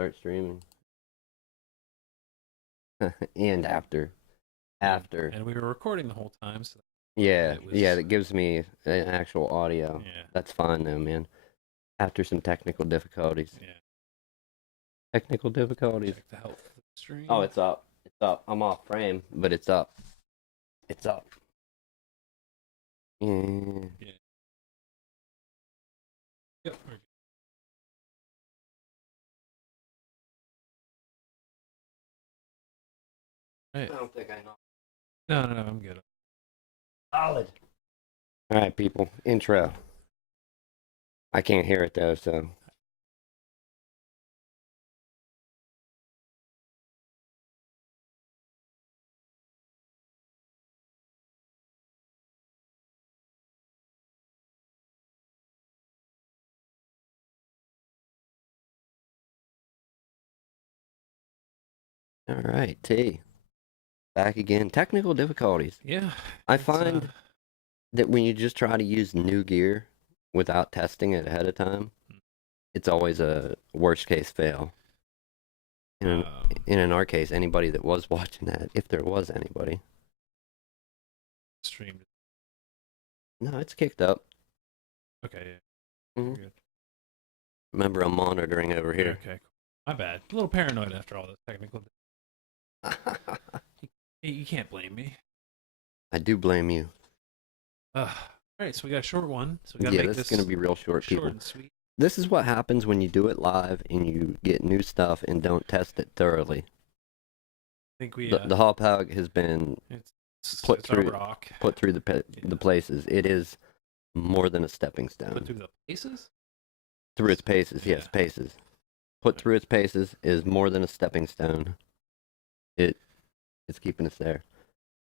start streaming. And after. And we were recording the whole time, so Yeah, it yeah, was. that gives me an actual audio. Yeah. That's fine though, man. After some technical difficulties. Yeah. Technical difficulties. Check the health of the stream. Oh, it's up. It's up. I'm off frame, but it's up. It's up. Yeah. Yeah. Yep. We're good. Right. I don't think I know. No, I'm good. Solid. All right, people. Intro. I can't hear it though, so. All right, T. Back again. Technical difficulties. Yeah. I it's, find that when you just try to use new gear without testing it ahead of time, it's always a worst case fail. And in our case, anybody that was watching that, if there was anybody. Streamed. No, it's kicked up. Okay. Yeah. Mhm. Good. Remember, I'm monitoring over here. Okay. Cool. My bad. A little paranoid after all this technical. You can't blame me. I do blame you. All right, so we got a short one. So we got Yeah, make this is going to be real short, people. short and sweet. This is what happens when you do it live and you get new stuff and don't test it thoroughly. I think we. The Hop Hog has been put it's through a rock. the places. It is more than a stepping stone. Put through the paces. Through its paces, yes, Yeah. paces. Put through its paces is more than a stepping stone. It's keeping us there.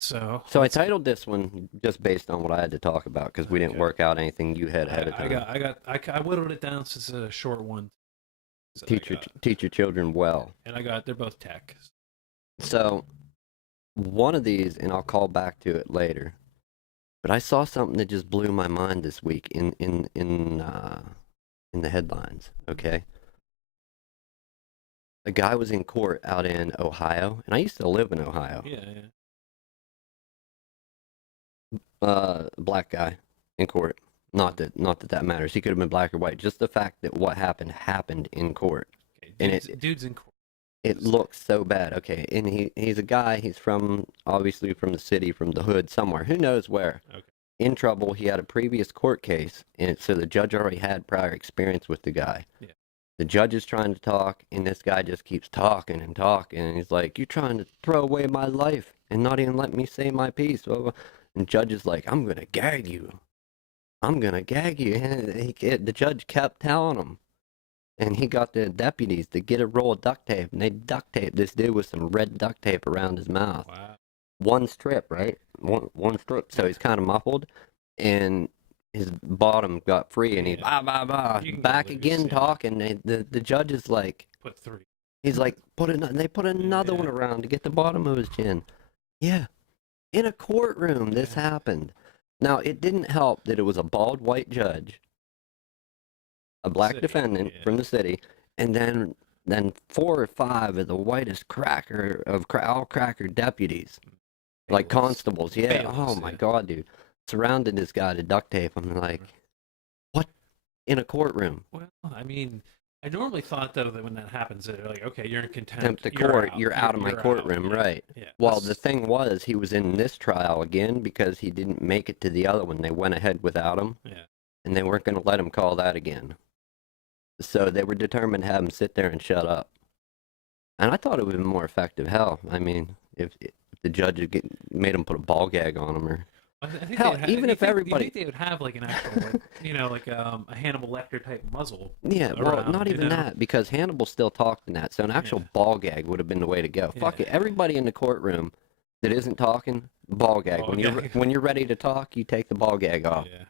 So I titled this one just based on what I had to talk about because we didn't Okay. work out anything you had ahead of time. I whittled it down so it's a short one. So Teach your children well. And they're both tech. So one of these, and I'll call back to it later. But I saw something that just blew my mind this week in the headlines. Okay, a guy was in court out in Ohio, and I used to live in Ohio. Yeah. Black guy in court. Not that matters. He could have been black or white. Just the fact that what happened in court. Okay. And Dude's in court. It looks so bad. Okay, and he's a guy. He's obviously from the city, from the hood somewhere. Who knows where? Okay. In trouble. He had a previous court case, and so the judge already had prior experience with the guy. Yeah. The judge is trying to talk, and this guy just keeps talking and talking, and he's like, "You're trying to throw away my life and not even let me say my piece." Blah, blah. And judge is like, "I'm gonna gag you. I'm gonna gag you." And the judge kept telling him, and he got the deputies to get a roll of duct tape, and they duct taped this dude with some red duct tape around his mouth. Wow. One strip, right? One strip. So he's kind of muffled, and his bottom got free, and he back again talking. The judge is like, put three. He's like, they put another one around to get the bottom of his chin. Yeah, in a courtroom, this happened. Now it didn't help that it was a bald white judge, a black defendant from the city, and then 4 or 5 of the whitest cracker of all cracker deputies. Like constables, yeah. Oh my God, dude. Surrounded this guy to duct tape him. Like, what? In a courtroom? Well, I mean, I normally thought though that when that happens, they're like, okay, you're in contempt of court. You're out of my courtroom, right? Yeah. Well, the thing was, he was in this trial again because he didn't make it to the other one. They went ahead without him. Yeah. And they weren't going to let him call that again. So they were determined to have him sit there and shut up. And I thought it would be more effective. Hell, I mean, if the judge had made him put a ball gag on him, or hell, even if everybody, you think they would have like an actual, like a Hannibal Lecter type muzzle. Yeah, well, not even that, because Hannibal still talked in that. So an actual ball gag would have been the way to go. Fuck it, everybody in the courtroom that isn't talking, ball gag. When you're ready to talk, you take the ball gag off. Yeah.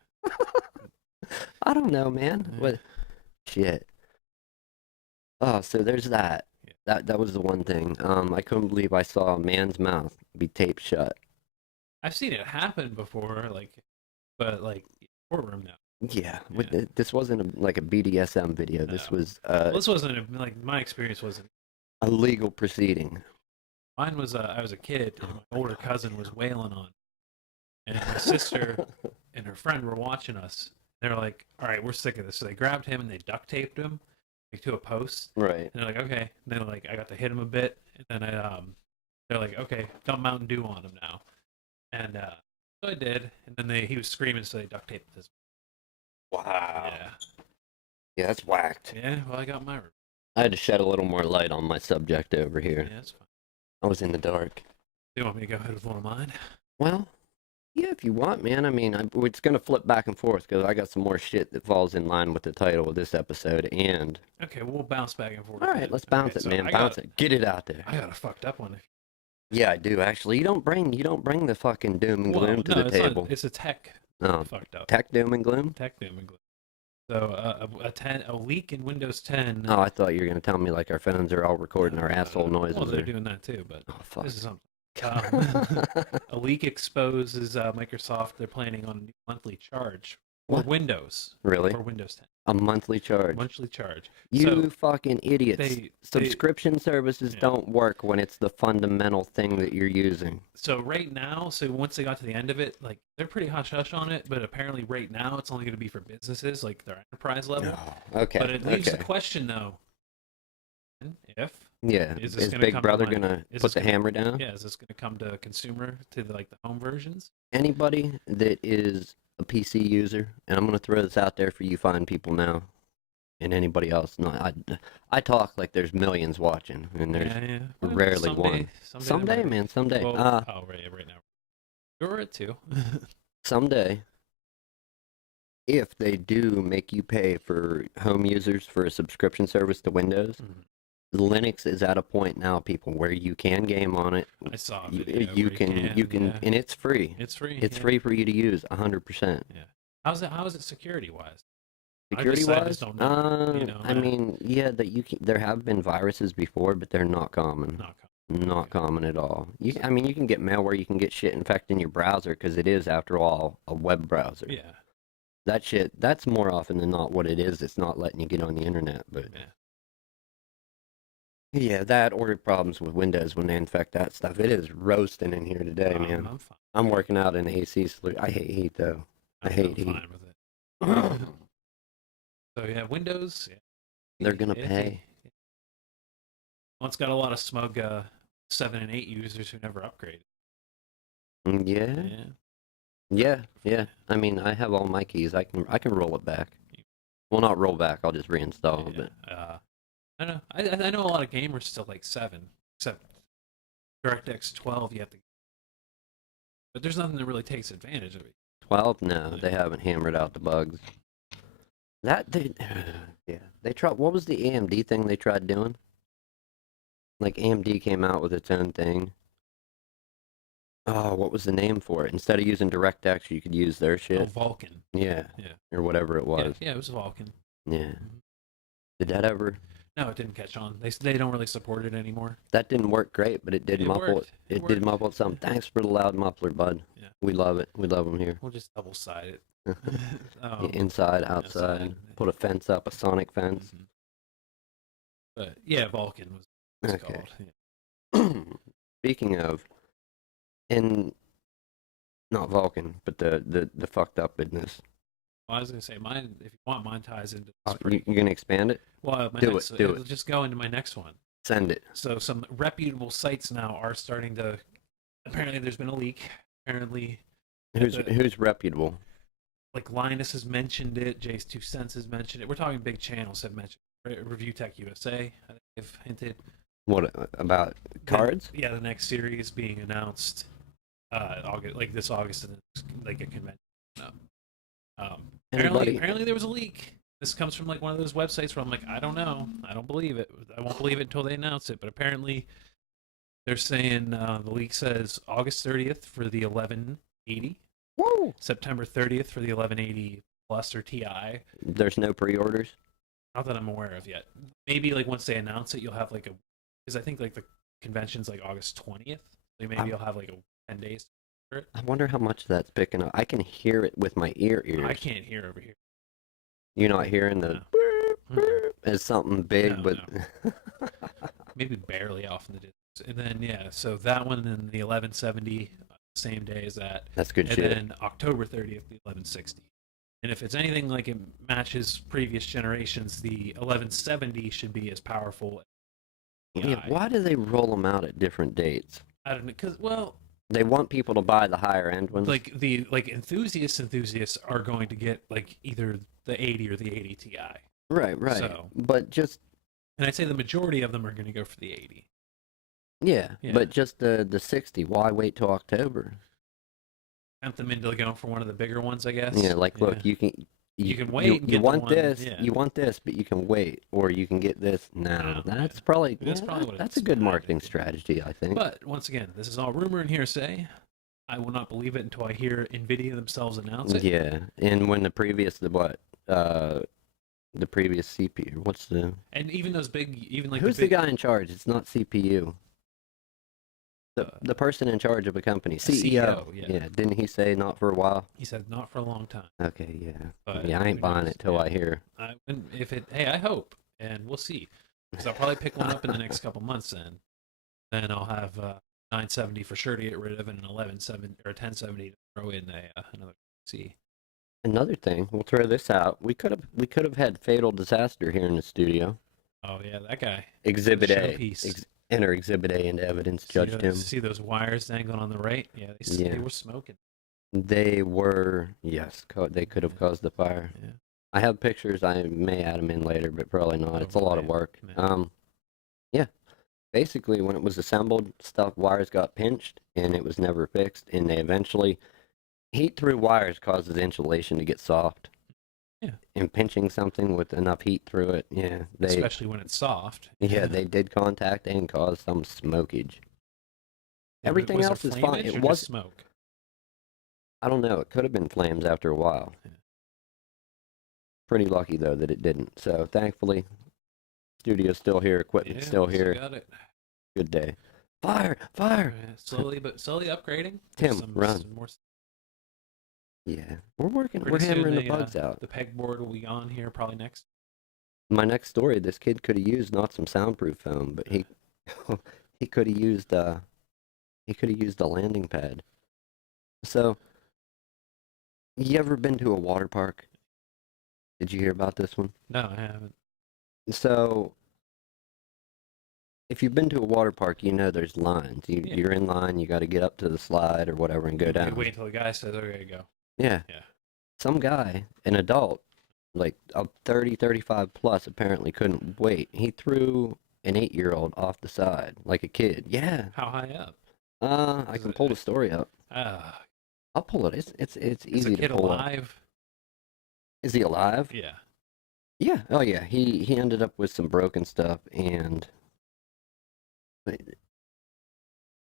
I don't know, man. What shit. Oh, so there's that. That was the one thing. I couldn't believe I saw a man's mouth be taped shut. I've seen it happen before, but courtroom now. Yeah, Yeah. this wasn't like a BDSM video. This No. was Well, this wasn't like my experience wasn't. a legal proceeding. Mine was I was a kid and Oh my my older God, cousin was wailing on, and my sister and her friend were watching us. They're like, "All right, we're sick of this." So they grabbed him and they duct taped him like to a post. Right. And they're like, "Okay." And then like I got to hit him a bit, and then they're like, "Okay, dump Mountain Dew on him now." And so I did, and then he was screaming, so they duct taped his. Wow. Yeah, Yeah, that's whacked. yeah. Well, I got my. I had to shed a little more light on my subject over Yeah, here. that's fine. I was in the dark. Do you want me to go ahead with one of mine? Well, yeah, if you want, man. I mean, it's gonna flip back and forth because I got some more shit that falls in line with the title of this episode. And Okay, we'll bounce back and forth. all right, Then. let's bounce Okay, it, so man. Bounce it. Get it out there. I got a fucked up one. Yeah, I do actually. You don't bring the fucking doom and gloom to No, the it's table. not. It's a tech Oh, fucked up. tech doom and gloom. Tech doom and gloom. So a leak in Windows 10. Oh, I thought you were gonna tell me like our phones are all recording our asshole noises. Well, they're or... doing that too, but Oh fuck. this is something. A leak exposes Microsoft. They're planning on a new monthly charge for What? Windows. Really? For Windows 10. A monthly charge. Monthly charge. You So fucking idiots. they Subscription services Yeah. don't work when it's the fundamental thing that you're using. so right now, so once they got to the end of it, like they're pretty hush hush on it, but apparently right now it's only going to be for businesses, like their enterprise level. Oh, okay. But it leaves okay. the question though, if Yeah. is this Is gonna Big come to Brother my- gonna is put this the gonna- hammer down? yeah, is this going to come to consumer to like the home versions? Anybody that is a PC user, and I'm gonna throw this out there for you fine people now, and anybody else. No, I talk like there's millions watching, and there's Yeah. rarely someday, one. Someday, there man, someday. Well, oh, right now. You're it too. Someday, if they do make you pay for home users for a subscription service to Windows, Linux is at a point now, people, where you can game on it. I saw a You, video you where can, yeah. and it's free. It's free. It's yeah. free for you to use 100%. Yeah. How is it security wise? Security I wise, just don't know, you know, I mean, yeah, that you can. There have been viruses before, but they're not common. Not Not common at all. I mean, you can get malware, you can get shit infecting your browser because it is, after all, a web browser. yeah. That shit, that's more often than not what it is. It's not letting you get on the internet, but Yeah. yeah, that or problems with Windows when they infect that stuff. It is roasting in here today, man. I'm fine. I'm working out in AC solution. I hate heat though. I hate I'm heat. fine with it. So yeah, Windows. Yeah. They're gonna Iffy. pay. Well, it's got a lot of smug 7 and 8 users who never upgraded. Yeah. Yeah. Yeah. I mean, I have all my keys. I can roll it back. Well, not roll back. I'll just reinstall. Yeah. But I don't know. I know a lot of gamers still like 7, except DirectX 12. You have to, but there's nothing that really takes advantage of it. 12, no, they haven't hammered out the bugs. That they, yeah, they tried. What was the AMD thing they tried doing? Like AMD came out with its own thing. Oh, what was the name for it? Instead of using DirectX, you could use their Oh, shit. Vulkan. Yeah, Yeah. or whatever it was. Yeah, it was Vulkan. Yeah. Did that ever? No, it didn't catch on. They don't really support it anymore. That didn't work great, but it did It muffle worked. it. It It did worked. muffle something. Thanks for the loud muffler, bud. Yeah. We love it. We love them here. We'll just double side it. Inside, outside. outside. Put a fence up, a sonic fence. Mhm. But yeah, Vulkan was Okay. called. Yeah. Speaking of, and not Vulcan, but the fucked up business. Well, I was gonna say mine. If you want, mine ties into. You gonna expand it? Well, my do next, it, do it'll it. just go into my next one. Send it. So some reputable sites now are starting to. Apparently, there's been a leak. Apparently, Who's reputable? like Linus has mentioned it. Jay's 2 Cents has mentioned it. We're talking big channels have mentioned it. Review Tech USA. I think they've hinted. What about cards? Yeah, the next series being announced. August, like this August, and like a convention. No. Anybody? Apparently there was a leak. This comes from like one of those websites where I'm like, I don't know, I don't believe it. I won't believe it until they announce it. But apparently, they're saying the leak says August 30th for the 1180, Whoa! September 30th for the 1180 Plus or Ti. There's no pre-orders. Not that I'm aware of yet. Maybe like once they announce it, you'll have like a, because I think like the convention's like August 20th. So maybe you'll have like a 10 days. I wonder how much that's picking up. I can hear it with my ears. I can't hear over here. You're not hearing the No. burp, Mm-mm. burp as something big, No, but Maybe barely off in the distance. And then yeah, so that one in the 1170, same day as that, that's good and shit. then October 30th, the 1160. And if it's anything like it matches previous generations, the 1170 should be as powerful as the Yeah, eye. why do they roll them out at different dates? I don't know, because well, They want people to buy the higher end ones. like enthusiasts are going to get like either the 80 or the 80 Ti. Right, right. So, But just and I'd say the majority of them are going to go for the 80. yeah, Yeah. but just the 60. Why wait till October? Tempt them into going for one of the bigger ones, I guess. Yeah, like look, Yeah. you can You can wait and you get the want one- this, yeah. you want this, but you can wait, or you can get this. No, No, that's yeah. probably That's yeah, probably what that's it's a good been, I marketing think. strategy, I think. But once again, this is all rumor and hearsay. I will not believe it until I hear Nvidia themselves announce it. Yeah, and when the previous the previous CPU, what's the And even those big, even like who's the big, guy in charge? It's not CPU. uh, The person in charge of a company, CEO, CEO. yeah. Didn't he say not for a while? he said not for a long time. Okay, yeah. But Yeah, I ain't who buying knows? it till Yeah. I hear. If it, hey, I hope, and we'll see. Because I'll probably pick one up in the next couple months. Then I'll have 970 for sure to get rid of, and an 1170 or a 1070 to throw in another C. Another thing, we'll throw this out. We could have had fatal disaster here in the studio. Oh yeah, that guy. Exhibit A. Showpiece. Enter Exhibit A into evidence. Judged him. See those wires dangling on the right? Yeah, Yeah. they were smoking. They were yes. They could have Yeah. caused the fire. Yeah. I have pictures. I may add them in later, but probably not. It's a lot of man. work. Man. Yeah. Basically, when it was assembled, wires got pinched, and it was never fixed. And they eventually heat through wires causes insulation to get soft. Yeah. And pinching something with enough heat through it, yeah, Especially when it's soft. yeah, they did contact and cause some smokage. Yeah, Everything was there else is fine. flamage It or was, just smoke. I don't know. It could have been flames after a while. Yeah. Pretty lucky though that it didn't. So thankfully, studio's still here, equipment's still so here. got it. Good day. Fire! Fire! Yeah, slowly upgrading. Tim, Some run. more. Yeah, we're working. Pretty We're soon hammering the bugs out. The pegboard will be on here probably next. My next story: this kid could have used not some soundproof foam, but he he could have used a landing pad. So, you ever been to a water park? Did you hear about this one? No, I haven't. So, if you've been to a water park, you know there's lines. Yeah. You're in line. You got to get up to the slide or whatever and go You down. wait until the guy says, "Okay, go." Yeah. Yeah. Some guy, an adult, like a 30, 35 plus, apparently couldn't wait. He threw an 8-year-old off the side like a kid. Yeah. How high up? I Is can it- pull the story up. Uh, I'll pull it. It's is easy the to kid pull up. alive? Is he alive? Yeah. Yeah. Oh yeah. He ended up with some broken stuff and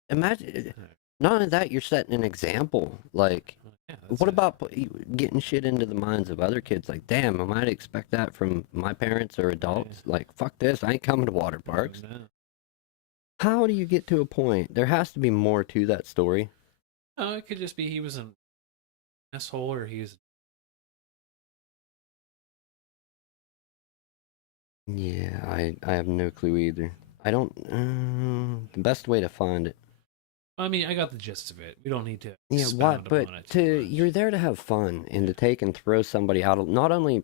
imagine not only that, you're setting an example. Like Yeah, that's what it. about getting shit into the minds of other kids? Like, damn, I might expect that from my parents or adults. Like, fuck this, I ain't coming to water parks. No. How do you get to a point? There has to be more to that story. No, it could just be he was an asshole or he was. Yeah, I have no clue either. I don't. The best way to find it. I mean, I got the gist of it. We don't need to. Yeah, what? expound But upon it too much. you're there to have fun and to take and throw somebody out. Not only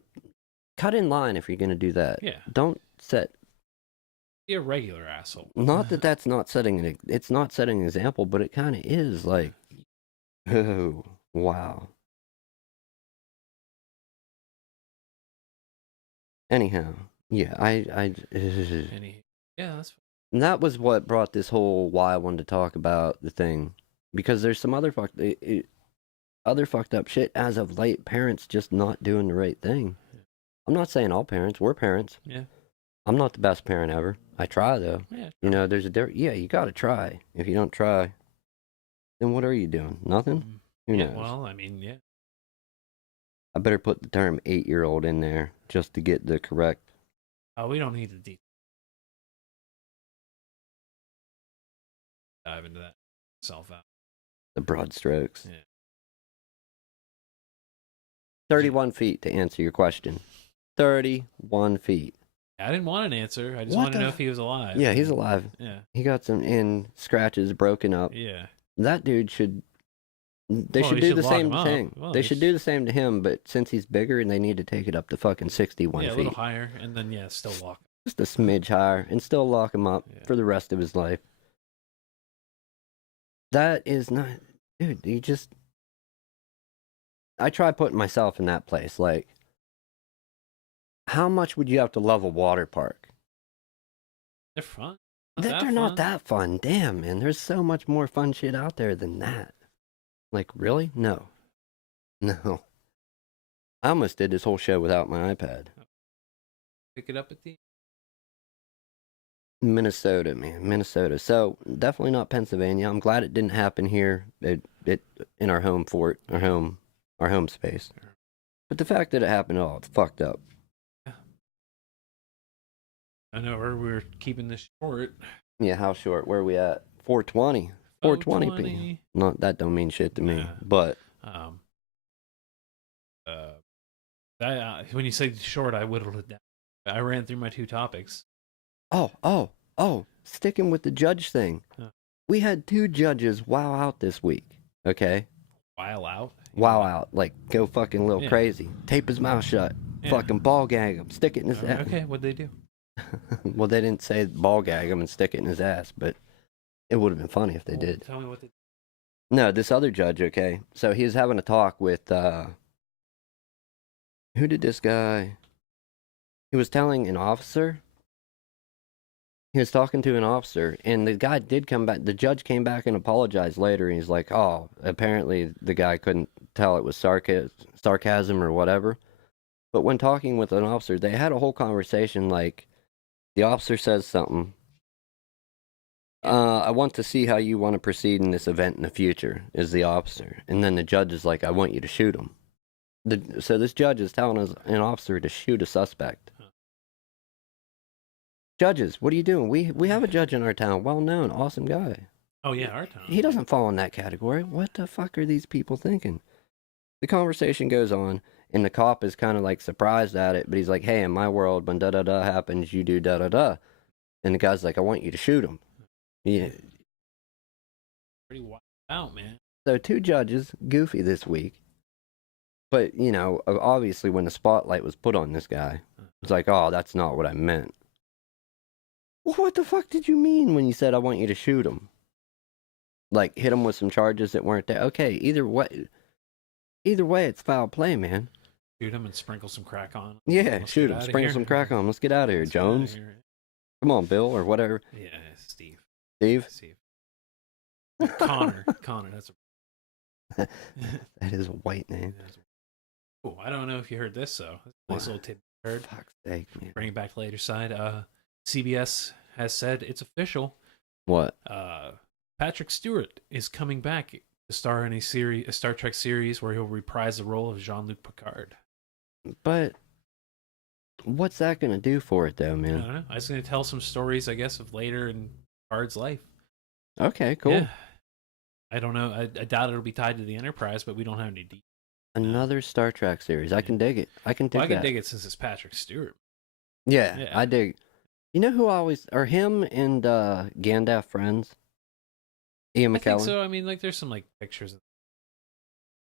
cut in line if you're gonna do that. Yeah. Don't set. Be a regular asshole. Not that that's not setting an. It's not setting an example, but it kind of is. Like, oh wow. Anyhow, yeah, Yeah, that's and that was what brought this whole why I wanted to talk about the thing, because there's some other other fucked up shit as of late. Parents just not doing the right thing. I'm not saying all parents. We're parents. yeah. I'm not the best parent ever. I try though. Yeah. You know, there's a yeah. You got to try. If you don't try, then what are you doing? Nothing. Who Yeah, knows? well, I mean, yeah. I better put the term 8-year-old in there just to get the correct. Oh, we don't need to dive into that self out. The broad strokes. Yeah. 31 feet to answer your question. 31 feet. I didn't want an answer. I just What wanted to the know if he was alive. Yeah, he's alive. Yeah. He got some scratches broken up. Yeah. That dude should. They Well, should you do should the lock same him up. thing. Well, They they should do the same to him, but since he's bigger and they need to take it up to fucking 61 Yeah, a feet. little higher, and then still lock. Just a smidge higher, and still lock him up Yeah. for the rest of his life. That is not, dude. You just. I try putting myself in that place. Like, how much would you have to love a water park? They're fun. They're not that fun. Damn, man. There's so much more fun shit out there than that. Like, really? No. No. I almost did this whole show without my iPad. Pick it up at the. Minnesota, man. Minnesota. So, definitely not Pennsylvania. I'm glad it didn't happen here in our home fort, our home space. But the fact that it happened, it's fucked up. I know we're keeping this short. Yeah, how short? Where are we at? 420. 420 Not that don't mean shit to me, but when you say short, I whittled it down. I ran through my 2 topics. Oh, sticking with the judge thing. Huh. We had 2 judges wow out this week. Okay? Wow out. Like go fucking a little crazy. Tape his mouth shut. Yeah. Fucking ball gag him. Stick it in his ass. Okay, what'd they do? Well, they didn't say ball gag him and stick it in his ass, but it would have been funny if they did. Tell me what they did. No, this other judge, okay? So he was having a talk with, who did this guy? He was telling an officer. He was talking to an officer, and the guy did come back. The judge came back and apologized later, and he's like, oh, apparently the guy couldn't tell it was sarcasm or whatever. But when talking with an officer, they had a whole conversation like, the officer says something. I want to see how you want to proceed in this event in the future, is the officer. And then the judge is like, I want you to shoot him. So this judge is telling an officer to shoot a suspect. Huh. Judges, what are you doing? We have a judge in our town, well-known, awesome guy. Oh, yeah, our town. He doesn't fall in that category. What the fuck are these people thinking? The conversation goes on, and the cop is kind of like surprised at it, but he's like, hey, in my world, when da-da-da happens, you do da-da-da. And the guy's like, I want you to shoot him. Yeah. Pretty wild out, man. So 2 judges, goofy this week. But, obviously when the spotlight was put on this guy, it's like, oh, that's not what I meant. Well, what the fuck did you mean when you said I want you to shoot him? Like, hit him with some charges that weren't there? Okay, either way, it's foul play, man. Shoot him and sprinkle some crack on him. Yeah, shoot him, sprinkle some crack on him. Let's get out of here, Jones. Come on, Bill, or whatever. Yeah, Steve. Steve? Connor, that's a... That is a white name. Oh, I don't know if you heard this, though. Nice little tip you heard. Fuck's sake, man. Bring it back to later side. CBS has said it's official. What? Patrick Stewart is coming back to star in a Star Trek series where he'll reprise the role of Jean-Luc Picard. But what's that going to do for it, though, man? I don't know. I was going to tell some stories, I guess, of later in Picard's life. Okay, cool. Yeah. I don't know. I doubt it'll be tied to the Enterprise, but we don't have any details. Another Star Trek series. I can dig it. I can dig it since it's Patrick Stewart. Yeah, I dig. You know who are him and Gandalf friends? Ian McKellen? I think so. I mean, like, there's some, like, pictures of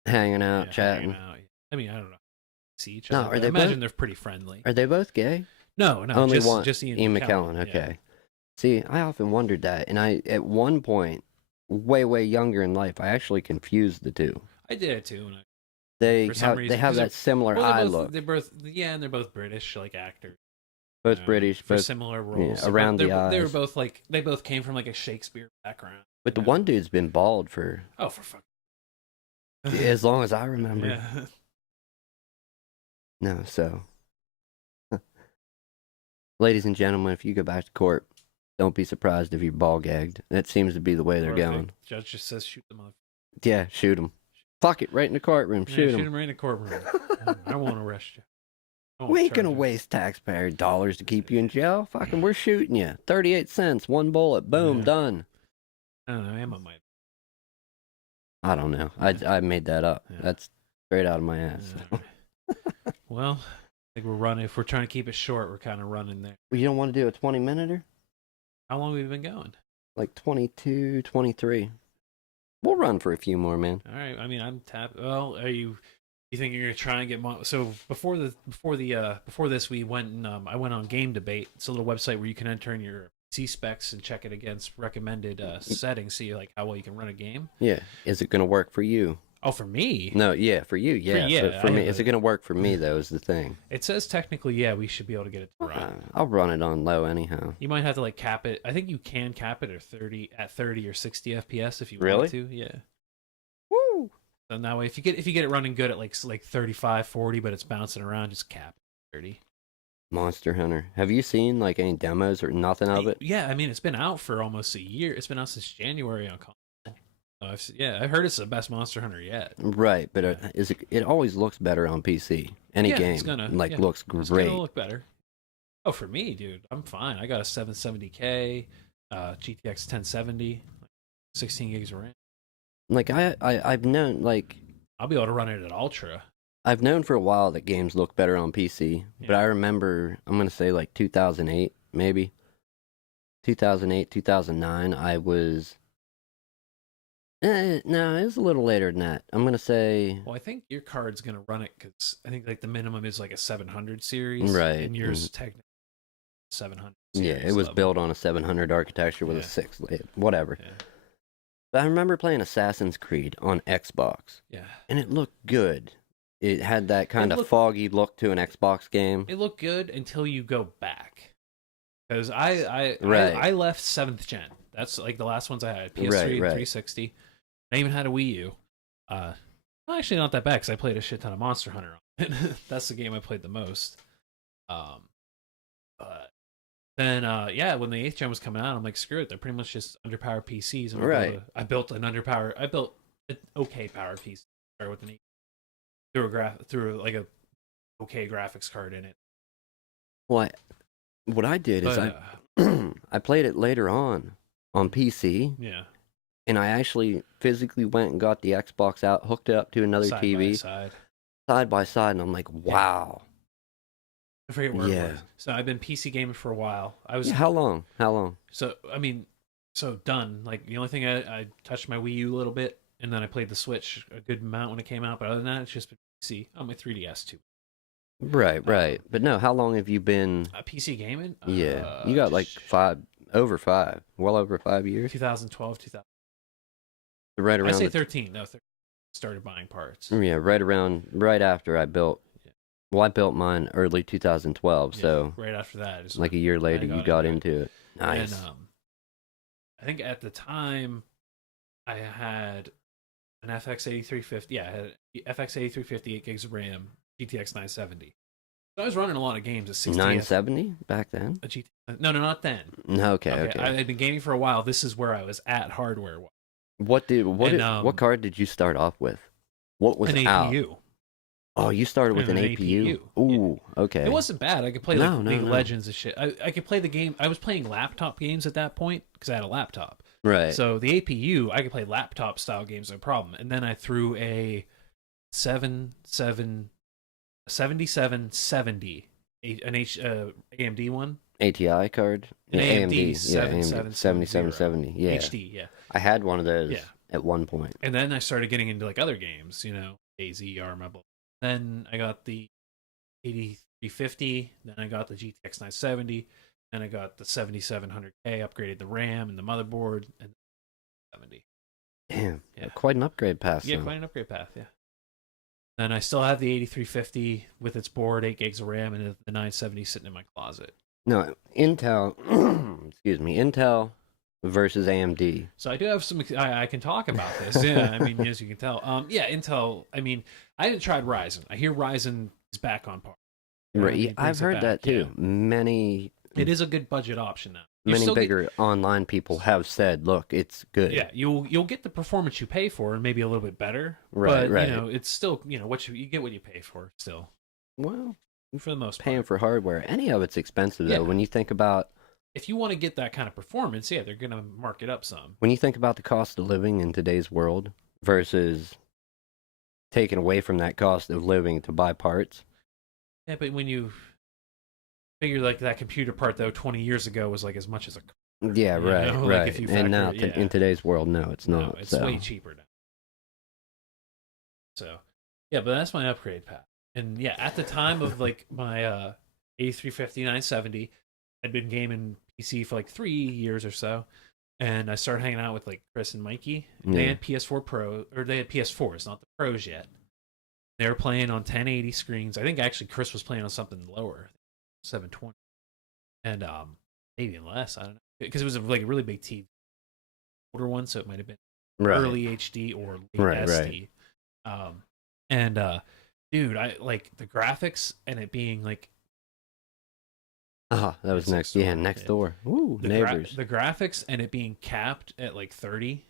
hanging out, chatting. Hanging out. I mean, I don't know. See each No, other. are they I imagine both, they're pretty friendly. Are they both gay? No, Only one. Just Ian McKellen. Okay. Yeah. See, I often wondered that, and I, at one point, way younger in life, I actually confused the two. I did it too. They have that similar eye look. They're both, and they're both British, like, actors. Both British, for both similar roles. Yeah, around the eyes. They were both like, they both came from like a Shakespeare background. But the one dude's been bald for fuck. As long as I remember. Yeah. No, so ladies and gentlemen, if you go back to court, don't be surprised if you're ball gagged. That seems to be the way they're going. Judge just says shoot them up. Yeah, shoot them. Fuck it, right in the courtroom. Shoot them. Shoot them right in the courtroom. I won't arrest you. We ain't gonna waste taxpayer dollars to keep you in jail. Fucking, we're shooting you. 38 cents, one bullet, boom, done. I don't know. Emma might. I don't know. I made that up. Yeah. That's straight out of my ass. Well, think we're running. If we're trying to keep it short, we're kind of running there. Well, you don't want to do a 20-minute? How long have we been going? Like 22, 23. We'll run for a few more, man. All right. I mean, I'm tapped. Well, are you? You think you're gonna try and get so before this we went and I went on Game Debate. It's a little website where you can enter in your C specs and check it against recommended settings, see like how well you can run a game. Yeah. Is it going to work for you? Oh, for me? No, yeah, for you, yeah. For me, is it going to work for me, though, is the thing. It says technically, yeah, we should be able to get it to run. I'll run it on low anyhow. You might have to like cap it. I think you can cap it at 30 or 60 FPS if you really? want to. Yeah. Woo! And that way, if you get it running good at like 35, 40, but it's bouncing around, just cap 30. Monster Hunter. Have you seen like any demos or nothing of it? Yeah, I mean, it's been out for almost a year. It's been out since January on console. I heard it's the best Monster Hunter yet. Right, but it always looks better on PC. Any game looks great. It's gonna look better. Oh, for me, dude, I'm fine. I got a 770K, GTX 1070, 16 gigs of RAM. Like I've known like I'll be able to run it at ultra. I've known for a while that games look better on PC, but I remember I'm gonna say like 2008 maybe, 2008 2009. I was. No, it was a little later than that. I'm gonna say. Well, I think your card's gonna run it because I think like the minimum is like a 700 series, right? And yours technically 700. Yeah, it was built on a 700 architecture with a 6, whatever. Yeah. But I remember playing Assassin's Creed on Xbox. Yeah, and it looked good. It had that kind of foggy look to an Xbox game. It looked good until you go back, because I left 7th gen. That's like the last ones I had. PS3 and 360. I even had a Wii U. Actually, not that bad because I played a shit ton of Monster Hunter on it. That's the game I played the most. But then, when the 8th gen was coming out, I'm like, screw it. They're pretty much just underpowered PCs. And I built an okay powered PC. Started with an threw like a okay graphics card in it. What I did is I played it later on PC. Yeah. And I actually physically went and got the Xbox out, hooked it up to another TV. Side by side, and I'm like, wow. I forget where it was. So I've been PC gaming for a while. How long? So done. Like the only thing I touched my Wii U a little bit, and then I played the Switch a good amount when it came out. But other than that, it's just been PC on my 3DS too. Right. But no, how long have you been PC gaming? Yeah, you got like well over 5 years. 2012, 2000. Right around. I say 13. No, 13. Started buying parts. Yeah, right after I built. Well, I built mine early 2012, so right after that, like a year later, you got into it. Nice. And I think at the time, I had an FX 8350. Yeah, I had FX 8350, 8 gigs of RAM, GTX 970. So I was running a lot of games at 60. 970 back then? No, not then. Okay. I had been gaming for a while. This is where I was at hardware. What card did you start off with? What was an out? APU. Oh, you started with an APU? Ooh, okay. It wasn't bad. I could play League of Legends and shit. I could play the game. I was playing laptop games at that point because I had a laptop. Right. So the APU, I could play laptop style games, no problem. And then I threw a 7770, an AMD one. ATI card? An AMD 7770. Yeah. HD, yeah. I had one of those at one point. And then I started getting into like other games, AZ, Arma. Then I got the 8350. Then I got the GTX 970. Then I got the 7700K, upgraded the RAM and the motherboard, and 70. Damn. Yeah. Quite an upgrade path. Yeah, quite an upgrade path, yeah. Then I still have the 8350 with its board, 8 gigs of RAM, and the 970 sitting in my closet. No, Intel, Intel versus AMD. So I do have some, I can talk about this. Yeah, I mean, as you can tell. Intel, I mean, I haven't tried Ryzen. I hear Ryzen is back on par. Right, I've heard that too. Yeah. It is a good budget option now. Many bigger online people have said, "Look, it's good." Yeah, you'll get the performance you pay for, and maybe a little bit better. Right, but, it's still, what you get what you pay for. Still, well, for the most part. Paying for hardware, any of it's expensive though. When you think about, if you want to get that kind of performance, they're gonna mark it up some. When you think about the cost of living in today's world versus taking away from that cost of living to buy parts, Yeah, but when you figure like that computer part though, 20 years ago was like as much as a Yeah, right, like right. if you And now, factor, in today's world, no, it's no, not. it's So, way cheaper now. So, yeah, but that's my upgrade path. And yeah, at the time of like my A350 970, I'd been gaming PC for like 3 years or so, and I started hanging out with like Chris and Mikey. And they yeah, had PS4 Pro, or they had PS4s, not the Pros yet. They were playing on 1080 screens. I think actually Chris was playing on something lower, 720, and maybe even less. I don't know, because it was like a really big TV, older one, so it might have been right, early HD or late right, SD. right. And dude, I like the graphics and it being like Oh, that was it's next. door. Yeah, next door. Ooh, neighbors. The graphics and it being capped at like 30.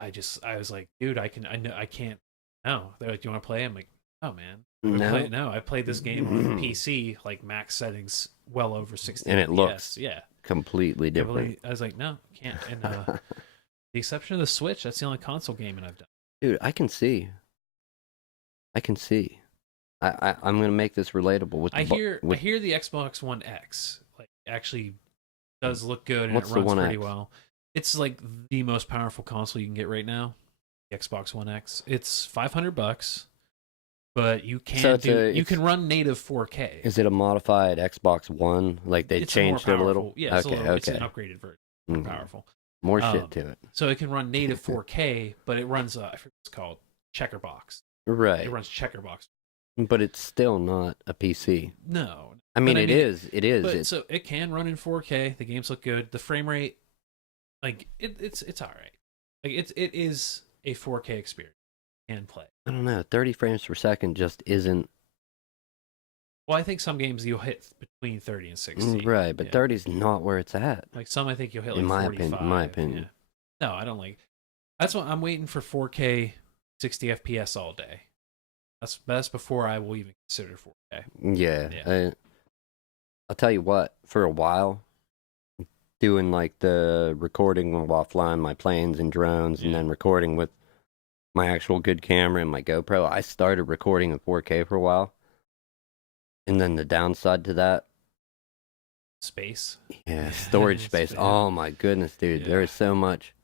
I was like, dude, I know I can't. No, they're like, do you want to play? I'm like, oh man, No, I played this game on PC like max settings, well over 60 and it FPS. looks Yeah, completely different. I was like, no, can't. And the exception of the Switch, that's the only console gaming I've done. Dude, I can see. I can see. I'm gonna make this relatable with. I hear the Xbox One X like actually does look good and What's it the runs One pretty X? well. It's like the most powerful console you can get right now, the Xbox One X. It's $500, but you can can run native 4K. Is it a modified Xbox One? Like they It's changed it a little? Yeah, it's Okay, it's an okay. upgraded version. More powerful. More shit to it. So it can run native 4K, but it runs I forget what it's called, Checkerbox. Right. It runs Checkerbox. But it's still not a PC. No. I mean, it is. It is. But so it can run in 4K. The games look good. The frame rate, like it's all right. Like it is a 4K experience and play. I don't know. 30 frames per second just isn't. Well, I think some games you'll hit between 30 and 60. Right, but 30 is not where it's at. Like some, I think you'll hit like in my 45. In my opinion. Yeah. No, I don't like. That's what I'm waiting for 4K 60 FPS all day. That's before I will even consider 4K. Yeah. I'll tell you what, for a while, doing like the recording while flying my planes and drones and then recording with my actual good camera and my GoPro, I started recording in 4K for a while. And then the downside to that, space. Yeah, storage space. Oh my goodness, dude. There is so much.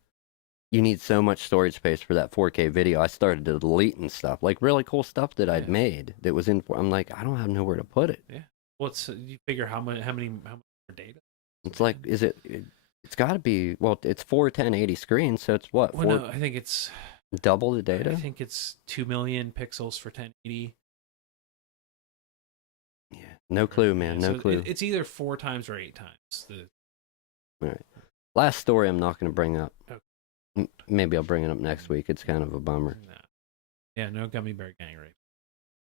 You need so much storage space for that 4K video. I started deleting stuff, like really cool stuff that I'd made that was in. I'm like, I don't have nowhere to put it. Yeah. Well, you figure how much data? It's like, it's got to be. Well, it's 1080 screens, so it's what? Well, no, I think it's double the data. I think it's 2 million pixels for 1080. Yeah, no clue, man. No clue. It's either 4 times or 8 times. All right. Last story I'm not going to bring up. Okay. Maybe I'll bring it up next week. It's kind of a bummer. No. Yeah, no gummy bear gang rape.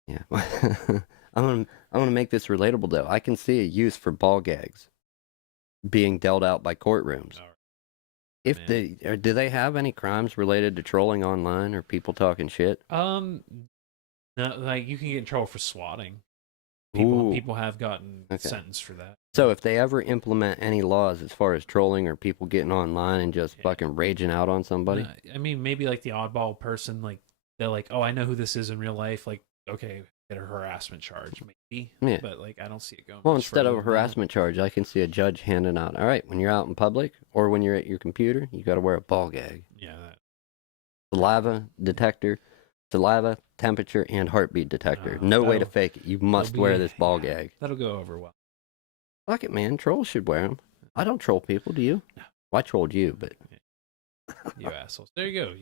Yeah. I'm gonna make this relatable though. I can see a use for ball gags being dealt out by courtrooms. If do they have any crimes related to trolling online or people talking shit? No, like you can get in trouble for swatting. People have gotten sentenced for that. So if they ever implement any laws as far as trolling or people getting online and just fucking raging out on somebody, I mean, maybe like the oddball person, like they're like, oh, I know who this is in real life. Like, okay, get a harassment charge, maybe. Yeah. But like, I don't see it going. Well, instead of a harassment charge, I can see a judge handing out, all right, when you're out in public or when you're at your computer, you got to wear a ball gag. Yeah. Saliva detector. Saliva, temperature, and heartbeat detector. No way to fake it. You must wear this ball gag. That'll go over well. Fuck it, man. Trolls should wear them. I don't troll people, do you? No. Well, I trolled you, but... You assholes. There you go.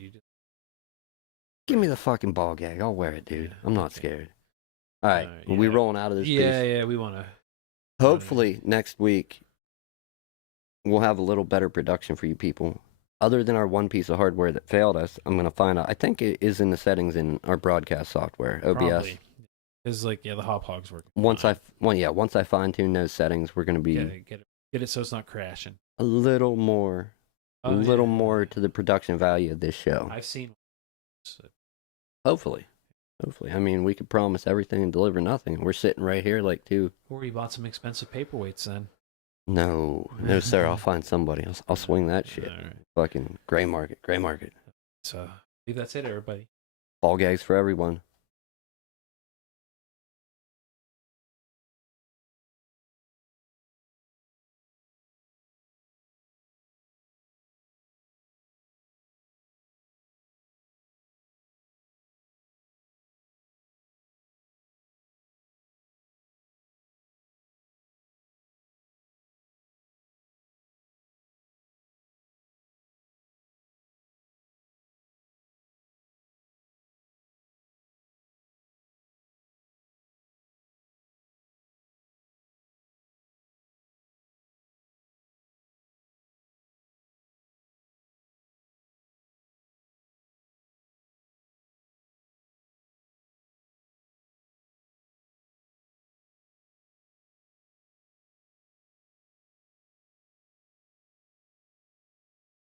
Give me the fucking ball gag. I'll wear it, dude. I'm not scared. All right. Are we rolling out of this piece? Yeah, we want to... Hopefully, next week, we'll have a little better production for you people. Other than our one piece of hardware that failed us, I'm going to find out. I think it is in the settings in our broadcast software, OBS. It's like, the hop hogs work. Once I fine tune those settings, we're going to be get it so it's not crashing. a little more to the production value of this show. I've seen. Hopefully. I mean, we could promise everything and deliver nothing. We're sitting right here like two. Or you bought some expensive paperweights then. No, sir. I'll find somebody. I'll swing that shit. All right. Fucking gray market. So, I believe that's it, everybody. Ball gags for everyone.